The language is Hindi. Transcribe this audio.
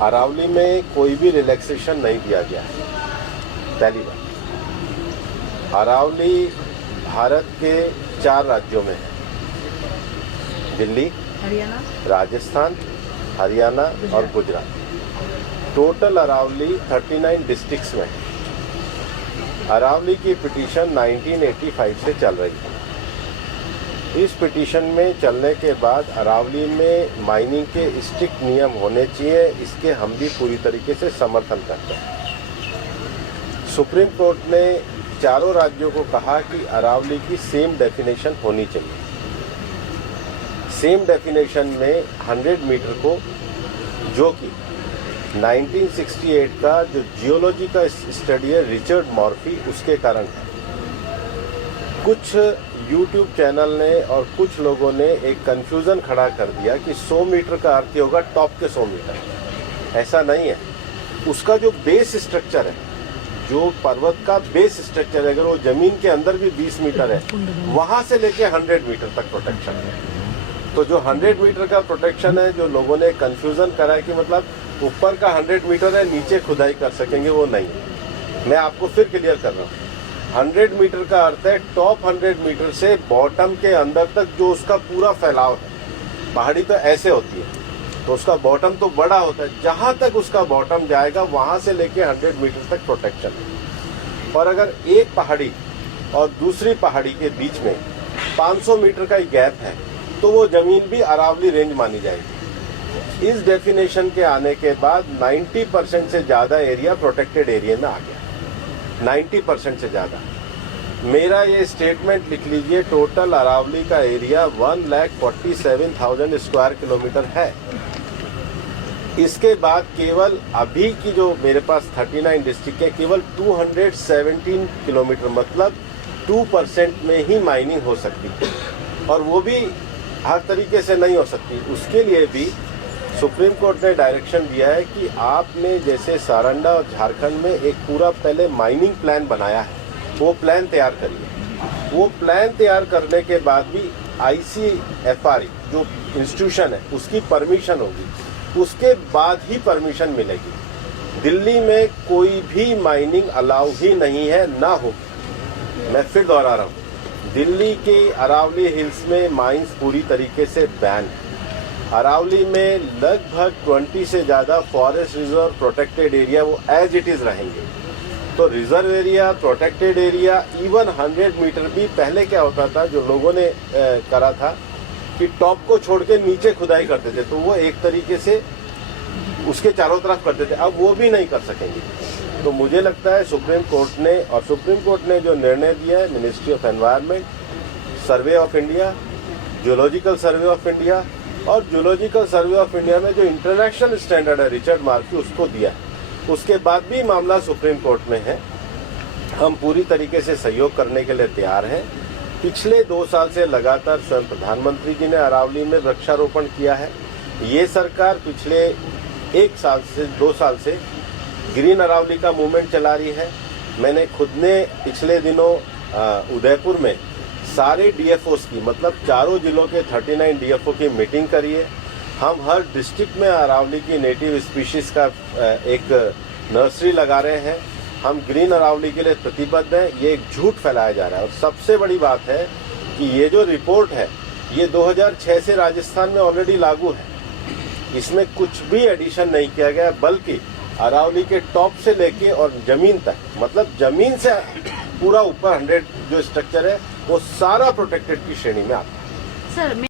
अरावली में कोई भी रिलैक्सेशन नहीं दिया गया है। पहली बात, अरावली भारत के 4 राज्यों में है, दिल्ली, हरियाणा, राजस्थान, हरियाणा और गुजरात। टोटल अरावली 39 डिस्ट्रिक्ट्स में है। अरावली की पिटीशन 1985 से चल रही है। इस पिटीशन में चलने के बाद अरावली में माइनिंग के स्ट्रिक्ट नियम होने चाहिए, इसके हम भी पूरी तरीके से समर्थन करते हैं। सुप्रीम कोर्ट ने चारों राज्यों को कहा कि अरावली की सेम डेफिनेशन होनी चाहिए। सेम डेफिनेशन में 100 मीटर को, जो कि 1968 का जो जियोलॉजी का स्टडी है रिचर्ड मॉर्फी, उसके कारण है। कुछ यूट्यूब चैनल ने और कुछ लोगों ने एक कंफ्यूजन खड़ा कर दिया कि 100 मीटर का अर्थ ही होगा टॉप के 100 मीटर। ऐसा नहीं है। उसका जो बेस स्ट्रक्चर है, जो पर्वत का बेस स्ट्रक्चर है, अगर वो जमीन के अंदर भी 20 मीटर है, वहां से लेके 100 मीटर तक प्रोटेक्शन है। तो जो 100 मीटर का प्रोटेक्शन है, जो लोगों ने कंफ्यूजन करा है कि मतलब ऊपर का 100 मीटर है, नीचे खुदाई कर सकेंगे, वो नहीं। मैं आपको फिर क्लियर कर रहा हूँ। 100 मीटर का अर्थ है टॉप 100 मीटर से बॉटम के अंदर तक जो उसका पूरा फैलाव है। पहाड़ी तो ऐसे होती है, तो उसका बॉटम तो बड़ा होता है, जहां तक उसका बॉटम जाएगा वहां से लेके 100 मीटर तक प्रोटेक्शन है। और अगर एक पहाड़ी और दूसरी पहाड़ी के बीच में 500 मीटर का ही गैप है, तो वो जमीन भी अरावली रेंज मानी जाएगी। इस डेफिनेशन के आने के बाद 90% से ज्यादा एरिया प्रोटेक्टेड एरिया में आ गया। 90% से ज्यादा। मेरा ये स्टेटमेंट लिख लीजिए, टोटल अरावली का एरिया 1,47,000 स्क्वायर किलोमीटर है। इसके बाद केवल अभी की जो मेरे पास 39 डिस्ट्रिक्ट है, केवल 217 किलोमीटर, मतलब 2% में ही माइनिंग हो सकती है, और वो भी हर तरीके से नहीं हो सकती। उसके लिए भी सुप्रीम कोर्ट ने डायरेक्शन दिया है कि आपने जैसे सारंडा और झारखंड में एक पूरा पहले माइनिंग प्लान बनाया है, वो प्लान तैयार करिए। वो प्लान तैयार करने के बाद भी ICFR जो इंस्टीट्यूशन है उसकी परमिशन होगी, उसके बाद ही परमिशन मिलेगी। दिल्ली में कोई भी माइनिंग अलाउ ही नहीं है, ना होगी। मैं फिर दोहरा रहा हूँ, दिल्ली के अरावली हिल्स में माइंस पूरी तरीके से बैन है। अरावली में लगभग 20 से ज्यादा फॉरेस्ट रिजर्व प्रोटेक्टेड एरिया वो एज इट इज रहेंगे। तो reserve area, protected area, even 100 metre भी पहले क्या होता था, जो लोगों ने करा था कि टॉप को छोड़ के नीचे खुदाई करते थे, तो वो एक तरीके से उसके चारों तरफ करते थे। अब वो भी नहीं कर सकेंगे। तो मुझे लगता है सुप्रीम कोर्ट ने जो निर्णय दिया है, ministry of environment, survey of India, geological survey of India, और जियोलॉजिकल सर्वे ऑफ इंडिया में जो इंटरनेशनल स्टैंडर्ड है रिचर्ड मॉर्फी, उसको दिया है। उसके बाद भी मामला सुप्रीम कोर्ट में है। हम पूरी तरीके से सहयोग करने के लिए तैयार हैं। पिछले 2 साल से लगातार स्वयं प्रधानमंत्री जी ने अरावली में वृक्षारोपण किया है। ये सरकार पिछले 2 साल से ग्रीन अरावली का मूवमेंट चला रही है। मैंने खुद ने पिछले दिनों उदयपुर में सारे DFOs की, मतलब चारों जिलों के 39 DFO की मीटिंग करी है। हम हर डिस्ट्रिक्ट में अरावली की नेटिव स्पीशीज का एक नर्सरी लगा रहे हैं। हम ग्रीन अरावली के लिए प्रतिबद्ध हैं। ये एक झूठ फैलाया जा रहा है। और सबसे बड़ी बात है कि ये जो रिपोर्ट है, ये 2006 से राजस्थान में ऑलरेडी लागू है। इसमें कुछ भी एडिशन नहीं किया गया, बल्कि अरावली के टॉप से लेके और जमीन तक, मतलब जमीन से पूरा ऊपर 100 जो स्ट्रक्चर है, वो सारा प्रोटेक्टेड की श्रेणी में आता है। सर